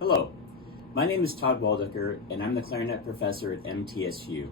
Hello, my name is Todd Waldecker and I'm the Clarinet professor at MTSU.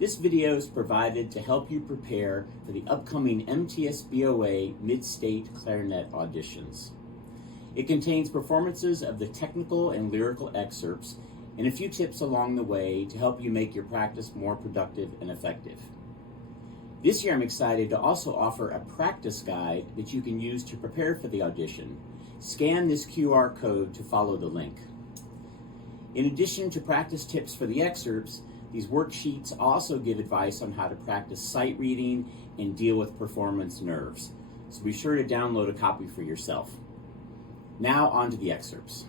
This video is provided to help you prepare for the upcoming MTSBOA MidState Clarinet auditions. It contains performances of the technical and lyrical excerpts and a few tips along the way to help you make your practice more productive and effective. This year I'm excited to also offer a practice guide that you can use to prepare for the audition. Scan this QR code to follow the link. In addition to practice tips for the excerpts, these worksheets also give advice on how to practice sight reading and deal with performance nerves. So be sure to download a copy for yourself. Now on to the excerpts.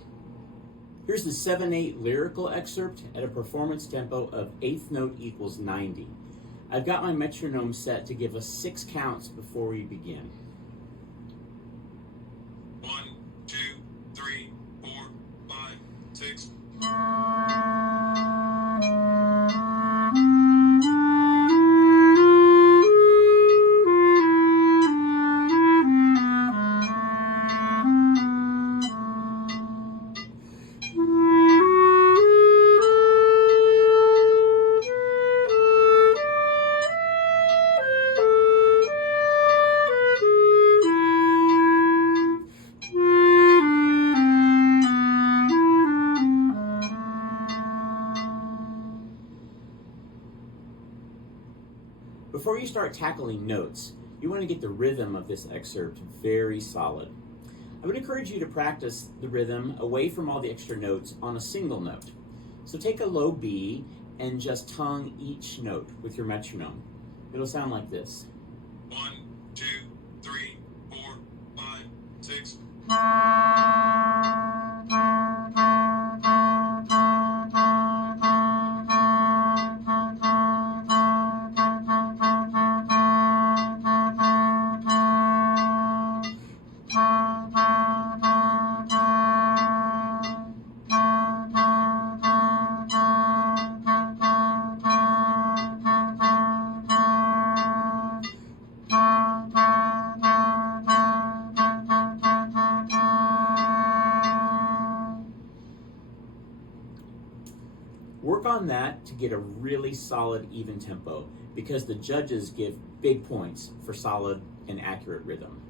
Here's the 7/8 lyrical excerpt at a performance tempo of 8th note equals 90. I've got my metronome set to give us 6 counts before we begin. 1, 2, 3, 4, 5, 6. Before you start tackling notes, you want to get the rhythm of this excerpt very solid. I would encourage you to practice the rhythm away from all the extra notes on a single note. So take a low B and just tongue each note with your metronome. It'll sound like this. 1, 2, 3, 4, 5, 6. Work on that to get a really solid, even tempo, because the judges give big points for solid and accurate rhythm.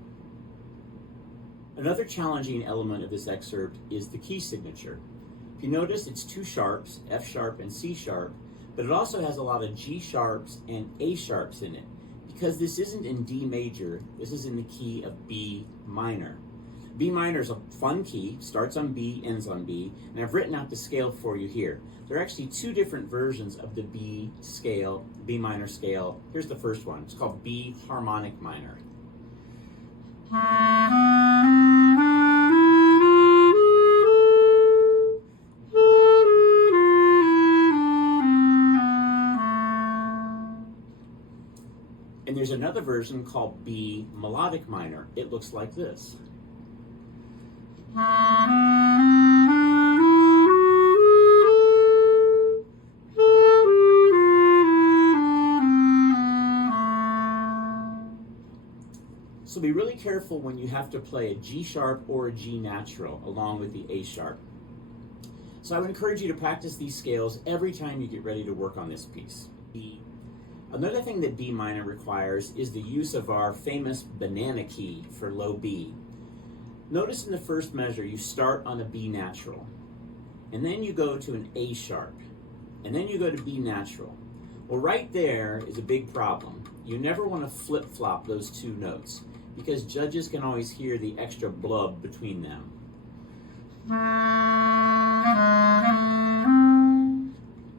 Another challenging element of this excerpt is the key signature. If you notice, it's 2 sharps, F sharp and C sharp, but it also has a lot of G sharps and A sharps in it. Because this isn't in D major, this is in the key of B minor. B minor is a fun key, starts on B, ends on B, and I've written out the scale for you here. There are actually 2 different versions of the B scale, B minor scale. Here's the first one. It's called B harmonic minor. And there's another version called B melodic minor. It looks like this. So be really careful when you have to play a G sharp or a G natural along with the A sharp. So I would encourage you to practice these scales every time you get ready to work on this piece. Another thing that B minor requires is the use of our famous banana key for low B. Notice in the first measure you start on a B natural, and then you go to an A sharp, and then you go to B natural. Well, right there is a big problem. You never want to flip-flop those 2 notes, because judges can always hear the extra blub between them.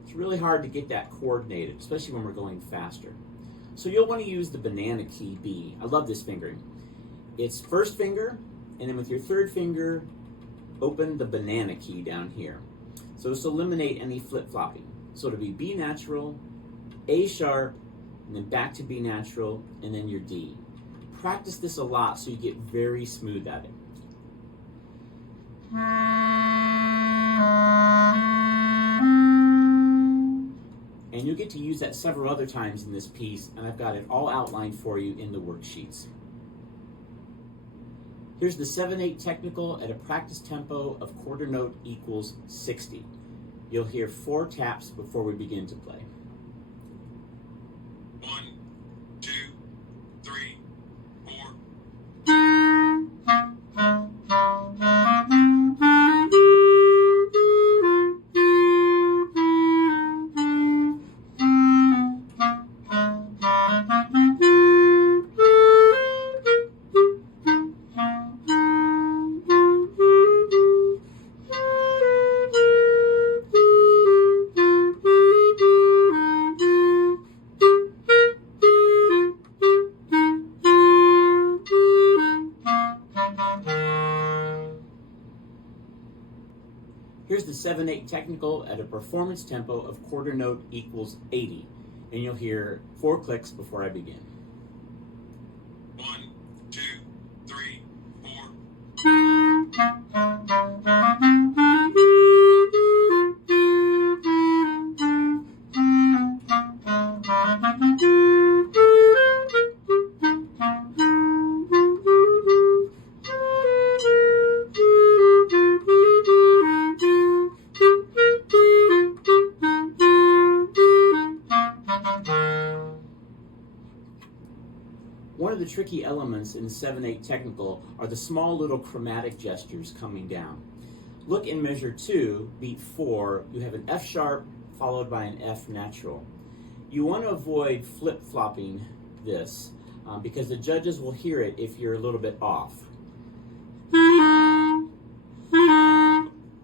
It's really hard to get that coordinated, especially when we're going faster. So you'll want to use the banana key B. I love this fingering. It's first finger, and then with your 3rd finger, open the banana key down here. So this will eliminate any flip-flopping. So it'll be B natural, A sharp, and then back to B natural, and then your D. Practice this a lot so you get very smooth at it. And you'll get to use that several other times in this piece, and I've got it all outlined for you in the worksheets. Here's the 7/8 technical at a practice tempo of quarter note equals 60. You'll hear 4 taps before we begin to play. 1, 2, 3, 4. Here's the 7/8 technical at a performance tempo of quarter note equals 80. And you'll hear 4 clicks before I begin. 1, 2, 3, 4. One of the tricky elements in the 7/8 technical are the small little chromatic gestures coming down. Look in measure 2, beat 4, you have an F sharp followed by an F natural. You want to avoid flip-flopping this because the judges will hear it if you're a little bit off.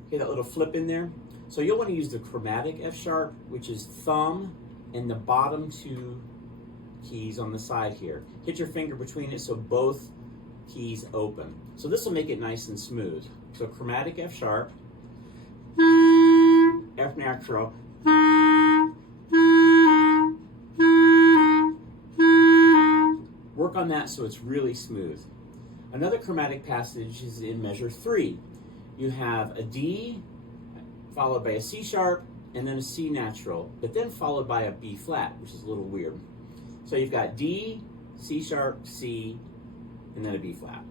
Hear that little flip in there? So you'll want to use the chromatic F sharp, which is thumb and the bottom 2 keys on the side here. Hit your finger between it so both keys open. So this will make it nice and smooth. So chromatic F sharp, F natural, work on that so it's really smooth. Another chromatic passage is in measure 3. You have a D followed by a C sharp and then a C natural, but then followed by a B flat, which is a little weird. So you've got D, C sharp, C, and then a B flat.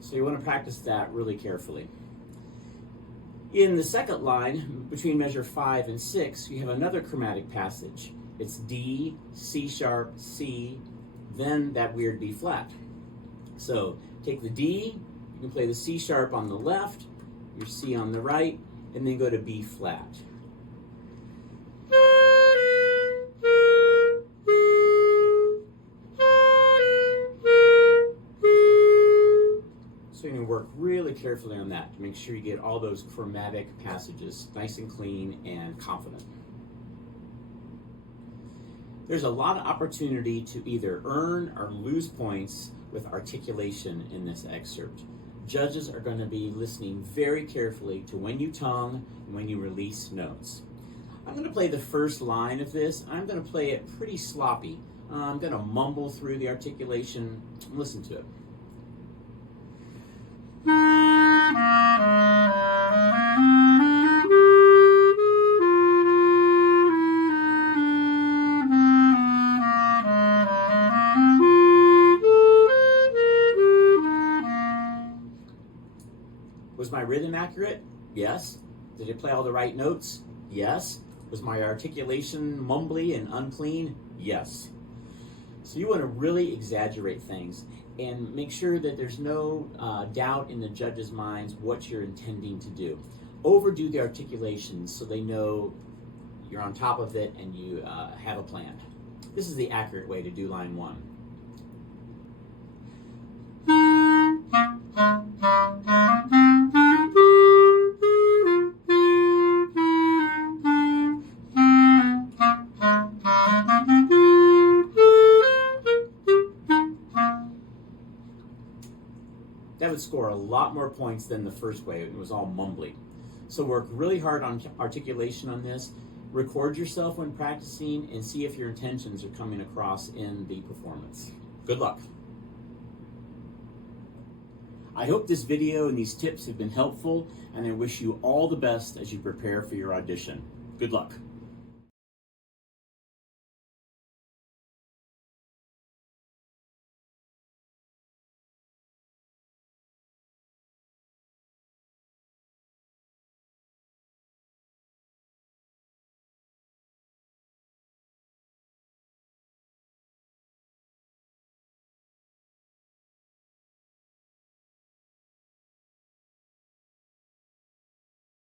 So you want to practice that really carefully. In the second line, between measure 5 and 6, you have another chromatic passage. It's D, C sharp, C, then that weird B flat. So take the D, you can play the C sharp on the left, your C on the right, and then go to B flat. So you're going to work really carefully on that to make sure you get all those chromatic passages nice and clean and confident. There's a lot of opportunity to either earn or lose points with articulation in this excerpt. Judges are going to be listening very carefully to when you tongue and when you release notes. I'm going to play the first line of this. I'm going to play it pretty sloppy. I'm going to mumble through the articulation. Listen to it. Was my rhythm accurate? Yes. Did it play all the right notes? Yes. Was my articulation mumbly and unclean? Yes. So you want to really exaggerate things and make sure that there's no doubt in the judges' minds what you're intending to do. Overdo the articulation so they know you're on top of it and you have a plan. This is the accurate way to do line 1. That would score a lot more points than the first way. It was all mumbly. So work really hard on articulation on this. Record yourself when practicing and see if your intentions are coming across in the performance. Good luck. I hope this video and these tips have been helpful, and I wish you all the best as you prepare for your audition. Good luck.